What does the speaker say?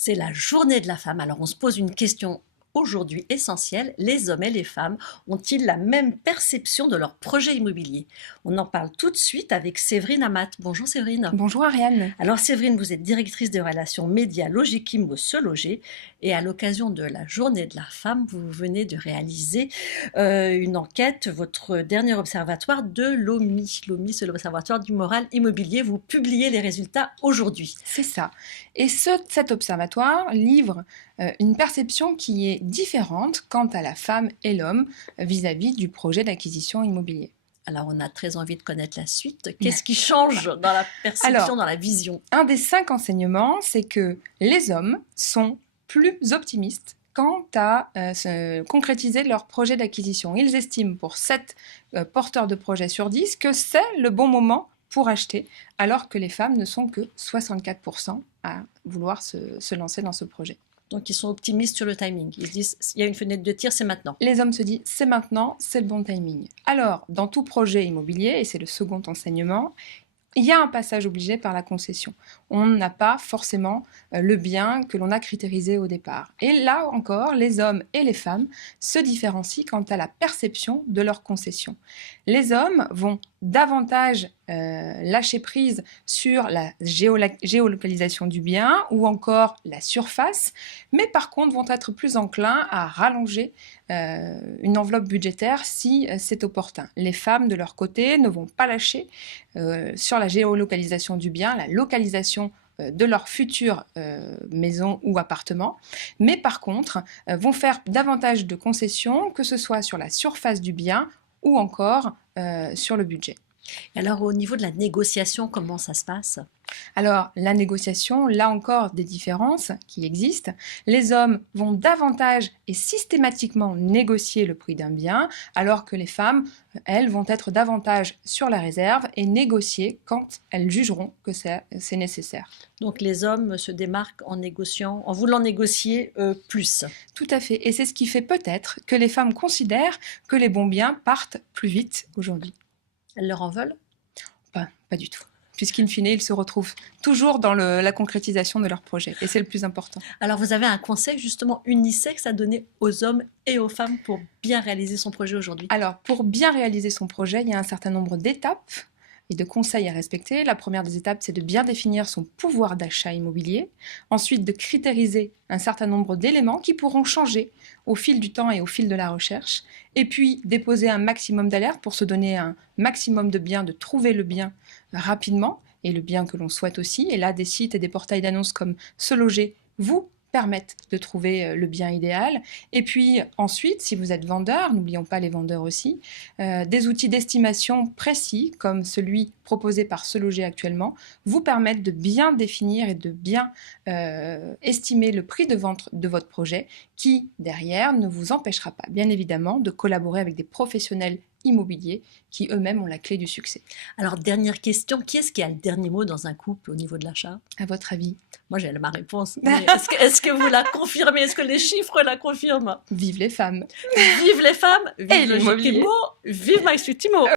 C'est la journée de la femme. Alors on se pose une question aujourd'hui essentielle. Les hommes et les femmes ont-ils la même perception de leur projet immobilier? On en parle tout de suite avec Séverine Amat. Bonjour Séverine. Bonjour Ariane. Alors Séverine, vous êtes directrice des relations médias Logikimo Se Loger et à l'occasion de la journée de la femme, vous venez de réaliser une enquête, votre dernier observatoire de l'OMI. L'OMI, c'est l'Observatoire du moral immobilier. Vous publiez les résultats aujourd'hui. C'est ça. Et cet observatoire livre une perception qui est différente quant à la femme et l'homme vis-à-vis du projet d'acquisition immobilier. Alors, on a très envie de connaître la suite. Qu'est-ce qui change dans la perception, Alors, dans la vision? Un des 5 enseignements, c'est que les hommes sont plus optimistes quant à concrétiser leur projet d'acquisition. Ils estiment pour 7 porteurs de projets sur 10 que c'est le bon moment pour acheter, alors que les femmes ne sont que 64% à vouloir se lancer dans ce projet. Donc, ils sont optimistes sur le timing. Ils se disent, il y a une fenêtre de tir, c'est maintenant. Les hommes se disent, c'est maintenant, c'est le bon timing. Alors, dans tout projet immobilier, et c'est le second enseignement, il y a un passage obligé par la concession. On n'a pas forcément le bien que l'on a critérisé au départ. Et là encore, les hommes et les femmes se différencient quant à la perception de leur concession. Les hommes vont davantage lâcher prise sur la géolocalisation du bien ou encore la surface, mais par contre vont être plus enclins à rallonger une enveloppe budgétaire si c'est opportun. Les femmes, de leur côté, ne vont pas lâcher sur la géolocalisation du bien, la localisation de leur future maison ou appartement, mais par contre vont faire davantage de concessions, que ce soit sur la surface du bien ou encore sur le budget. Et alors, au niveau de la négociation, comment ça se passe? Alors, la négociation, là encore, des différences qui existent. Les hommes vont davantage et systématiquement négocier le prix d'un bien, alors que les femmes, elles, vont être davantage sur la réserve et négocier quand elles jugeront que c'est nécessaire. Donc, les hommes se démarquent en négociant, en voulant négocier plus. Tout à fait. Et c'est ce qui fait peut-être que les femmes considèrent que les bons biens partent plus vite aujourd'hui. Elles leur en veulent? Pas du tout. Puisqu'in fine, ils se retrouvent toujours dans la concrétisation de leur projet. Et c'est le plus important. Alors, vous avez un conseil justement unisexe à donner aux hommes et aux femmes pour bien réaliser son projet aujourd'hui? Alors, pour bien réaliser son projet, il y a un certain nombre d'étapes et de conseils à respecter. La première des étapes, c'est de bien définir son pouvoir d'achat immobilier. Ensuite, de critériser un certain nombre d'éléments qui pourront changer au fil du temps et au fil de la recherche. Et puis, déposer un maximum d'alertes pour se donner un maximum de bien, de trouver le bien rapidement et le bien que l'on souhaite aussi. Et là, des sites et des portails d'annonces comme Se Loger vous permettent de trouver le bien idéal. Et puis ensuite, si vous êtes vendeur, n'oublions pas les vendeurs aussi, des outils d'estimation précis comme celui proposé par Se Loger actuellement vous permettent de bien définir et de bien estimer le prix de vente de votre projet qui, derrière, ne vous empêchera pas, bien évidemment, de collaborer avec des professionnels immobiliers qui eux-mêmes ont la clé du succès. Alors, dernière question, qui est-ce qui a le dernier mot dans un couple au niveau de l'achat? À votre avis? Moi, j'ai ma réponse. Mais est-ce que vous la confirmez? Est-ce que les chiffres la confirment? Vive les femmes! Vive les femmes, Et vive l'immobilier. Logikimo, vive My Sweet Imo.